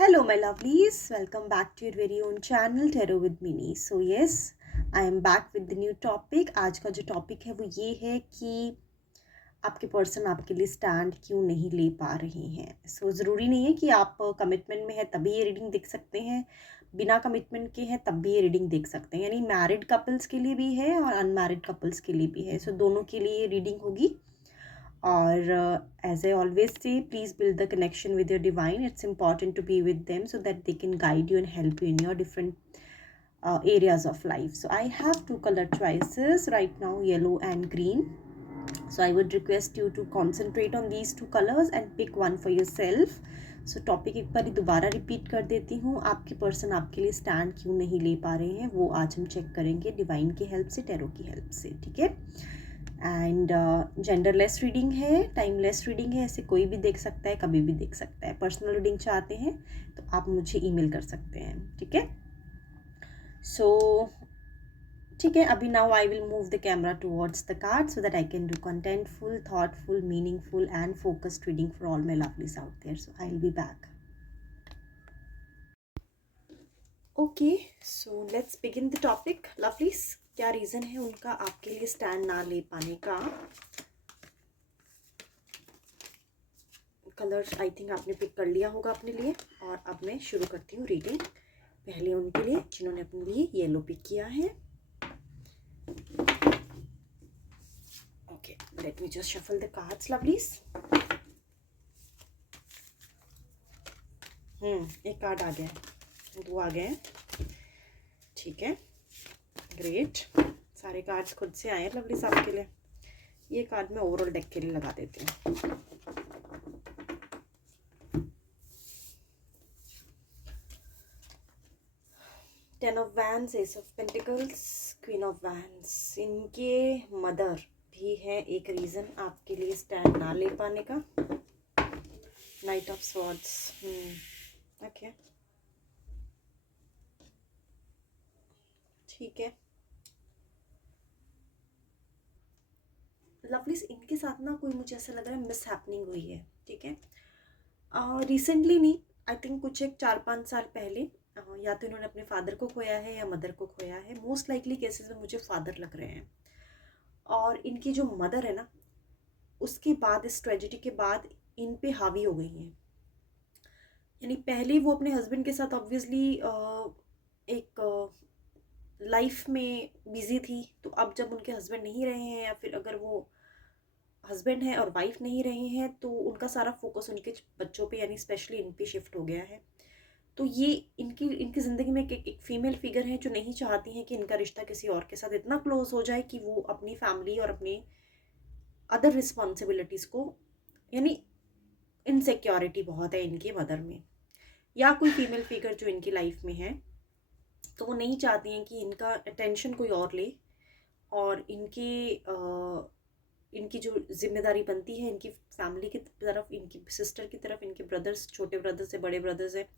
Hello, my lovelies. Welcome back to your very own channel Tarot with Mini. So yes, I am back with the new topic. आज का जो topic है वो ये है कि आपके पर्सन आपके लिए स्टैंड क्यों नहीं ले पा रहे हैं। सो ज़रूरी नहीं है कि आप कमिटमेंट में है तभी ये रीडिंग देख सकते हैं, बिना कमिटमेंट के हैं तब भी ये रीडिंग देख सकते हैं। यानी मैरिड कपल्स के लिए भी है और अनमैरिड कपल्स के लिए भी है। सो दोनों के लिए ये रीडिंग होगी। Or as I always say, please build the connection with your divine. It's important to be with them so that they can guide you and help you in your different areas of life. So I have two color choices right now, yellow and green. So I would request you to concentrate on these two colors and pick one for yourself. So topic एक बार दोबारा repeat कर देती हूँ। आपके person आपके लिए stand क्यों नहीं ले पा रहे हैं वो आज हम चेक करेंगे डिवाइन की हेल्प से, टैरो की हेल्प से, ठीक है। एंड जेंडरलेस रीडिंग है, टाइमलेस रीडिंग है, ऐसे कोई भी देख सकता है, कभी भी देख सकता है। पर्सनल रीडिंग चाहते हैं तो आप मुझे ईमेल कर सकते हैं, ठीक है। सो ठीक है, अभी now I will move the camera towards the card so that I can do contentful, thoughtful, meaningful and focused reading for all my lovelies out there. So I will be back. Okay, so let's begin the topic. Lovelies, क्या reason है उनका आपके लिए stand ना ले पाने का? Colours I think आपने पिक कर लिया होगा अपने लिए, और अब मैं शुरू करती हूँ रीडिंग। पहले उनके लिए जिन्होंने अपने लिए येलो पिक किया है। Okay, let me just shuffle the cards lovelies. एक कार्ड आ गया, दो आ गए, ठीक है, ग्रेट। सारे कार्ड्स खुद से आए हैं लवलीज आपके लिए। ये कार्ड मैं ओवरऑल डेक के लिए लगा देती हूँ। Ten of wands, S of pentacles, queen of wands. इनके मदर भी है एक रीज़न आपके लिए स्टैंड ना ले पाने का। नाइट ऑफ स्वॉर्ड्स, ओके, ठीक है। लवलीज, इनके साथ ना कोई मुझे ऐसा लग रहा है मिस हैपनिंग हुई है, ठीक है। रिसेंटली नहीं, आई थिंक कुछ एक 4-5 साल पहले या तो इन्होंने अपने फादर को खोया है या मदर को खोया है। मोस्ट लाइकली केसेस में मुझे फादर लग रहे हैं। और इनकी जो मदर है ना, उसके बाद, इस ट्रेजिडी के बाद इन पे हावी हो गई हैं। यानी पहले वो अपने हस्बैंड के साथ ऑब्वियसली एक लाइफ में बिजी थी, तो अब जब उनके हस्बैंड नहीं रहे हैं या फिर अगर वो हस्बैंड है और वाइफ नहीं रहे हैं तो उनका सारा फोकस उनके बच्चों पे यानी स्पेशली इन पे शिफ्ट हो गया है। तो ये इनकी इनकी ज़िंदगी में एक फीमेल फिगर है जो नहीं चाहती हैं कि इनका रिश्ता किसी और के साथ इतना क्लोज हो जाए कि वो अपनी फैमिली और अपनी अदर रिस्पॉन्सिबिलिटीज़ को, यानी इनसिक्योरिटी बहुत है इनकी मदर में या कोई फीमेल फिगर जो इनकी लाइफ में है, तो वो नहीं चाहती हैं कि इनका अटेंशन कोई और ले। और इनकी जो जिम्मेदारी बनती है इनकी फैमिली की तरफ, इनकी सिस्टर की तरफ, इनके ब्रदर्स, छोटे ब्रदर्स है, बड़े ब्रदर्स है,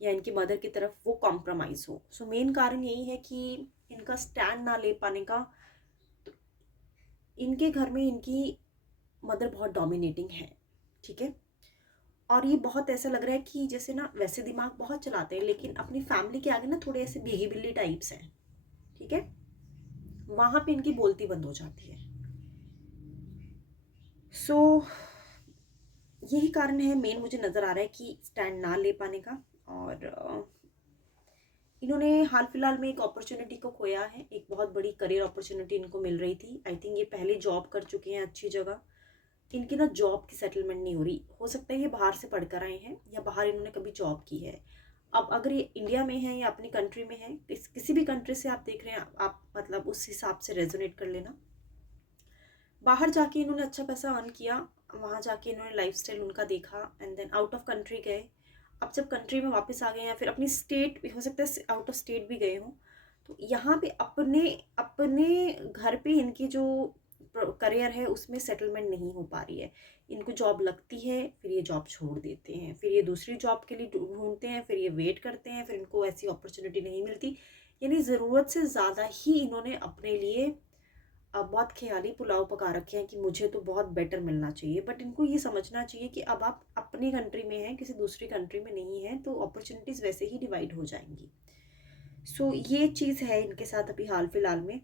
या इनकी मदर की तरफ, वो कॉम्प्रोमाइज़ हो। सो मेन कारण यही है कि इनका स्टैंड ना ले पाने का। तो इनके घर में इनकी मदर बहुत डोमिनेटिंग है, ठीक है। और ये बहुत ऐसा लग रहा है कि जैसे ना, वैसे दिमाग बहुत चलाते हैं लेकिन अपनी फैमिली के आगे ना थोड़े ऐसे भीगी बिल्ली टाइप्स हैं, ठीक है। वहाँ पे इनकी बोलती बंद हो जाती है। सो यही कारण है मेन, मुझे नज़र आ रहा है कि स्टैंड ना ले पाने का। और इन्होंने हाल फिलहाल में एक अपॉर्चुनिटी को खोया है। एक बहुत बड़ी करियर अपॉर्चुनिटी इनको मिल रही थी। आई थिंक ये पहले जॉब कर चुके हैं अच्छी जगह। इनकी ना जॉब की सेटलमेंट नहीं हो रही। हो सकता है ये बाहर से पढ़कर आए हैं या बाहर इन्होंने कभी जॉब की है। अब अगर ये इंडिया में है या अपनी कंट्री में है, किसी भी कंट्री से आप देख रहे हैं, आप मतलब उस हिसाब से रेजोनेट कर लेना। बाहर जाके इन्होंने अच्छा पैसा अर्न किया, वहाँ जाके इन्होंने लाइफस्टाइल उनका देखा and then out of country गए। अब जब कंट्री में वापस आ गए या फिर अपनी स्टेट भी, हो सकता है आउट ऑफ स्टेट भी गए हों, तो यहाँ पे अपने अपने घर पे इनकी जो करियर है उसमें सेटलमेंट नहीं हो पा रही है। इनको जॉब लगती है, फिर ये जॉब छोड़ देते हैं, फिर ये दूसरी जॉब के लिए ढूंढते हैं, फिर ये वेट करते हैं, फिर इनको ऐसी अपॉर्चुनिटी नहीं मिलती। यानी ज़रूरत से ज़्यादा ही इन्होंने अपने लिए बहुत ख्याली पुलाव पका रखे हैं कि मुझे तो बहुत बेटर मिलना चाहिए, बट इनको ये समझना चाहिए कि अब आप अपनी कंट्री में हैं, किसी दूसरी कंट्री में नहीं हैं, तो अपॉर्चुनिटीज़ वैसे ही डिवाइड हो जाएंगी। सो ये चीज़ है इनके साथ अभी हाल फिलहाल में।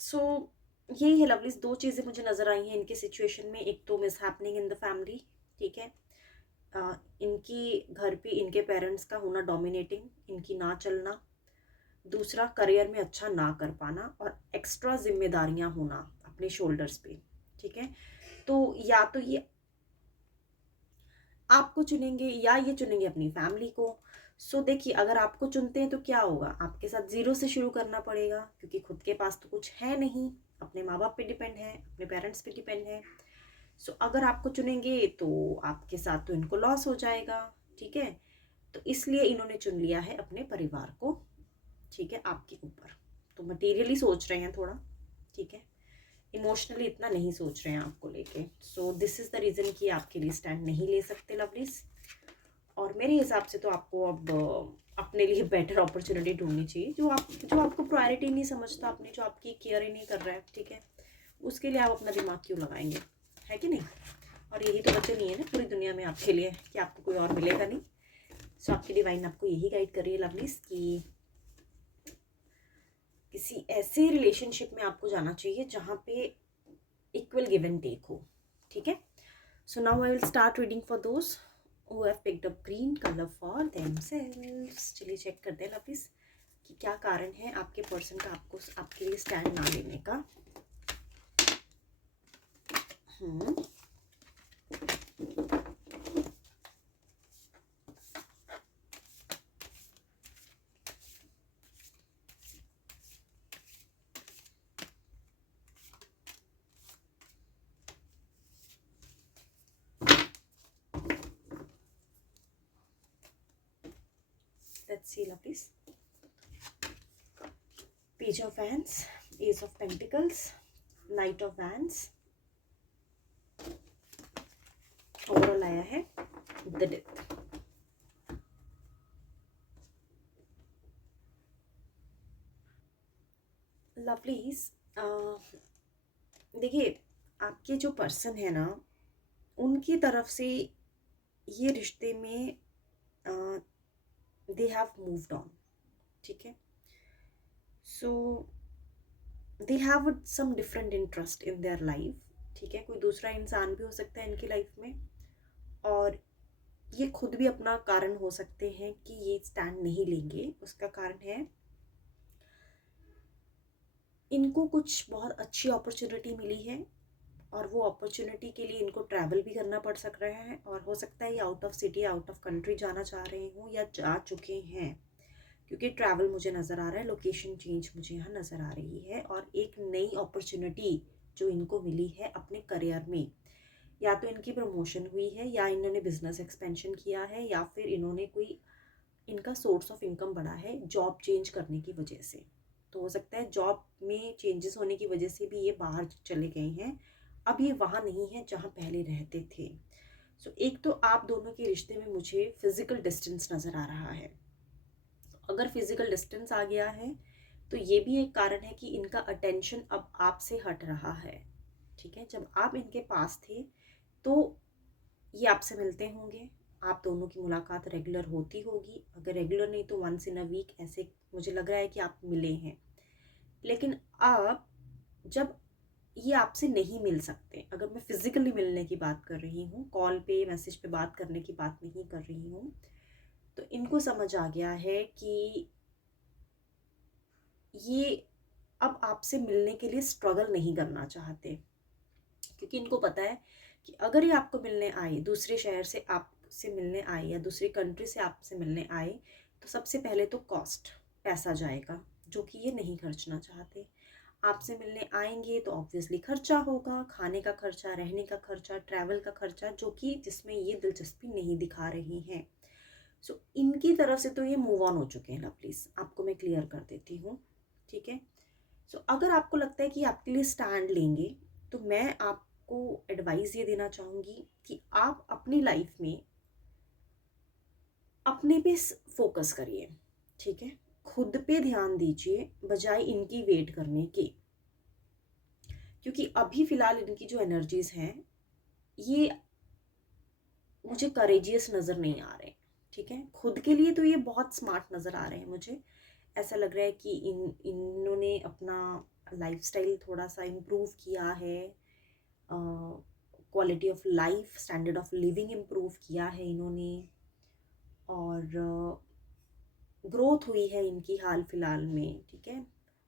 सो यही है लवलीज, दो चीज़ें मुझे नज़र आई हैं इनके सिचुएशन में। एक तो miss happening in the family, ठीक है, इनकी घर पे इनके पेरेंट्स का होना डोमिनेटिंग, इनकी ना चलना। दूसरा, करियर में अच्छा ना कर पाना और एक्स्ट्रा जिम्मेदारियां होना अपने शोल्डर्स पे, ठीक है। तो या तो ये आपको चुनेंगे या ये चुनेंगे अपनी फैमिली को। सो देखिए, अगर आपको चुनते हैं तो क्या होगा, आपके साथ ज़ीरो से शुरू करना पड़ेगा, क्योंकि खुद के पास तो कुछ है नहीं, अपने माँ बाप पे डिपेंड है, अपने पेरेंट्स पे डिपेंड है। सो अगर आपको चुनेंगे तो आपके साथ तो इनको लॉस हो जाएगा, ठीक है। तो इसलिए इन्होंने चुन लिया है अपने परिवार को, ठीक है, आपके ऊपर। तो मटेरियली सोच रहे हैं थोड़ा, ठीक है, इमोशनली इतना नहीं सोच रहे हैं आपको लेके। So this is the reason कि आपके लिए स्टैंड नहीं ले सकते लवलीज। और मेरे हिसाब से तो आपको अब अपने लिए बेटर अपॉर्चुनिटी ढूंढनी चाहिए। जो आपको प्रायोरिटी नहीं समझता अपनी, जो आपकी केयर ही नहीं कर रहा है, ठीक है, उसके लिए आप अपना दिमाग क्यों लगाएंगे, है कि नहीं। और यही तो बचे नहीं है ना पूरी दुनिया में आपके लिए, कि आपको कोई और मिलेगा नहीं। सो आपकी डिवाइन आपको यही गाइड कर रही है लवलीज कि किसी ऐसे रिलेशनशिप में आपको जाना चाहिए जहाँ पे इक्वल गिव एंड टेक हो, ठीक है। So now I will start reading for those who have picked up green color for themselves। चलिए चेक करते हैं लवलीज कि क्या कारण है आपके पर्सन का आपके लिए स्टैंड ना लेने का। Let's see ladies, Page of Wands, Ace of Pentacles, Knight of Wands, overall आया है द डेथ। लवलीज, देखिए, आपके जो पर्सन है ना, उनकी तरफ से ये रिश्ते में दे हैव मूव्ड ऑन, ठीक है। So they have some different interest in their life, ठीक है। कोई दूसरा इंसान भी हो सकता है इनकी लाइफ में, और ये खुद भी अपना कारण हो सकते हैं कि ये स्टैंड नहीं लेंगे। उसका कारण है इनको कुछ बहुत अच्छी अपॉर्चुनिटी मिली है, और वो अपॉर्चुनिटी के लिए इनको ट्रैवल भी करना पड़ सक रहा है, और हो सकता है ये out of city, out of country जाना चाह रहे हों या जा चुके हैं, क्योंकि ट्रैवल मुझे नज़र आ रहा है, लोकेशन चेंज मुझे यहाँ नज़र आ रही है। और एक नई अपॉर्चुनिटी जो इनको मिली है अपने करियर में, या तो इनकी प्रमोशन हुई है, या इन्होंने बिजनेस एक्सपेंशन किया है, या फिर इन्होंने कोई इनका सोर्स ऑफ इनकम बढ़ा है जॉब चेंज करने की वजह से। तो हो सकता है जॉब में चेंजेस होने की वजह से भी ये बाहर चले गए हैं, अब ये वहाँ नहीं है जहाँ पहले रहते थे। सो एक तो आप दोनों के रिश्ते में मुझे फिजिकल डिस्टेंस नज़र आ रहा है। अगर फिजिकल डिस्टेंस आ गया है तो ये भी एक कारण है कि इनका अटेंशन अब आपसे हट रहा है, ठीक है। जब आप इनके पास थे तो ये आपसे मिलते होंगे, आप दोनों की मुलाकात रेगुलर होती होगी, अगर रेगुलर नहीं तो वंस इन अ वीक, ऐसे मुझे लग रहा है कि आप मिले हैं। लेकिन अब जब ये आपसे नहीं मिल सकते, अगर मैं फिजिकली मिलने की बात कर रही हूँ, कॉल पे मैसेज पे बात करने की बात नहीं कर रही हूँ, तो इनको समझ आ गया है कि ये अब आपसे मिलने के लिए स्ट्रगल नहीं करना चाहते, क्योंकि इनको पता है कि अगर ये आपको मिलने आए, दूसरे शहर से आपसे मिलने आए या दूसरी कंट्री से आपसे मिलने आए, तो सबसे पहले तो कॉस्ट, पैसा जाएगा, जो कि ये नहीं खर्चना चाहते। आपसे मिलने आएंगे तो ऑब्वियसली खर्चा होगा, खाने का खर्चा, रहने का खर्चा, ट्रैवल का खर्चा, जो कि जिसमें ये दिलचस्पी नहीं दिखा रही हैं। सो इनकी तरफ से तो ये मूव ऑन हो चुके हैं लवलीज, आपको मैं क्लियर कर देती हूँ, ठीक है। सो अगर आपको लगता है कि आपके लिए स्टैंड लेंगे, तो मैं आपको एडवाइस ये देना चाहूँगी कि आप अपनी लाइफ में अपने पे फोकस करिए, ठीक है। खुद पे ध्यान दीजिए बजाय इनकी वेट करने के, क्योंकि अभी फ़िलहाल इनकी जो एनर्जीज़ हैं ये मुझे करेजियस नज़र नहीं आ रहे। ठीक है, खुद के लिए तो ये बहुत स्मार्ट नज़र आ रहे हैं मुझे। ऐसा लग रहा है कि इन्होंने अपना लाइफस्टाइल थोड़ा सा इम्प्रूव किया है, quality of life, standard of living improve किया है इन्होंने, और ग्रोथ हुई है इनकी हाल फिलहाल में। ठीक है,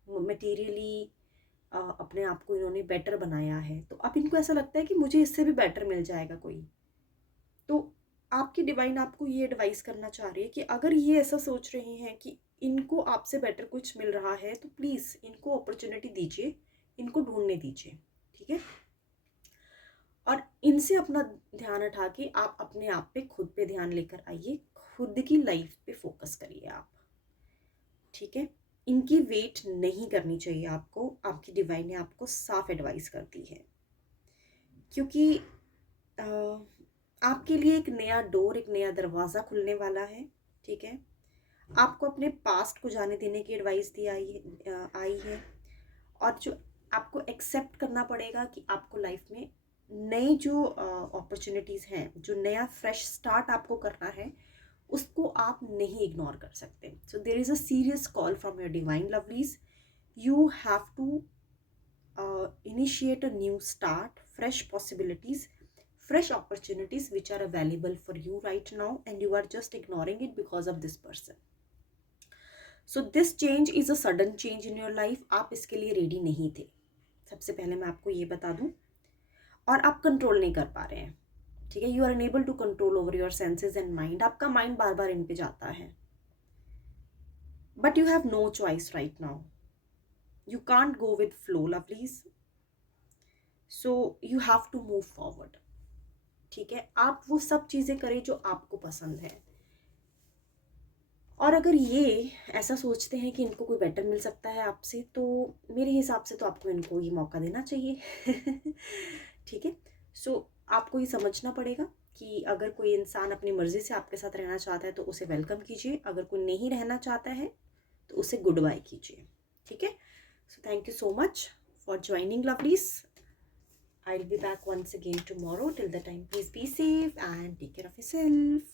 मटेरियली अपने आप को इन्होंने बेटर बनाया है, तो अब इनको ऐसा लगता है कि मुझे इससे भी बेटर मिल जाएगा कोई। तो आपकी डिवाइन आपको ये एडवाइस करना चाह रही है कि अगर ये ऐसा सोच रहे हैं कि इनको आपसे बेटर कुछ मिल रहा है, तो प्लीज़ इनको अपॉर्चुनिटी दीजिए, इनको ढूंढने दीजिए। ठीक है, और इनसे अपना ध्यान हटा के आप अपने आप पे, खुद पे ध्यान लेकर आइए, खुद की लाइफ पे फोकस करिए आप। ठीक है, इनकी वेट नहीं करनी चाहिए आपको, आपकी डिवाइन ने आपको साफ एडवाइस कर दी है, क्योंकि अ, आपके लिए एक नया डोर, एक नया दरवाज़ा खुलने वाला है। ठीक है, आपको अपने पास्ट को जाने देने की एडवाइस दी आई है, और जो आपको एक्सेप्ट करना पड़ेगा कि आपको लाइफ में नई जो अपॉर्चुनिटीज़ हैं, जो नया फ्रेश स्टार्ट आपको करना है, उसको आप नहीं इग्नोर कर सकते। So there is a serious call from your divine lovelies. You have to initiate a new start, fresh possibilities, fresh opportunities which are available for you right now, and you are just ignoring it because of this person. So this change is a sudden change in your life. आप इसके लिए ready नहीं थे, सबसे पहले मैं आपको ये बता दूं, और आप कंट्रोल नहीं कर पा रहे हैं। ठीक है, you are unable to control over your senses and mind. आपका माइंड बार बार इन पे जाता है, but you have no choice right now. You can't go with flow lovelies, so you have to move forward. ठीक है, आप वो सब चीज़ें करें जो आपको पसंद है, और अगर ये ऐसा सोचते हैं कि इनको कोई बेटर मिल सकता है आपसे, तो मेरे हिसाब से तो आपको इनको ये मौका देना चाहिए। ठीक है, सो आपको ये समझना पड़ेगा कि अगर कोई इंसान अपनी मर्ज़ी से आपके साथ रहना चाहता है तो उसे वेलकम कीजिए, अगर कोई नहीं रहना चाहता है तो उसे गुड बाय कीजिए। ठीक है, so thank you so much for joining lovelies. I'll be back once again tomorrow. Till the time, please be safe and take care of yourself.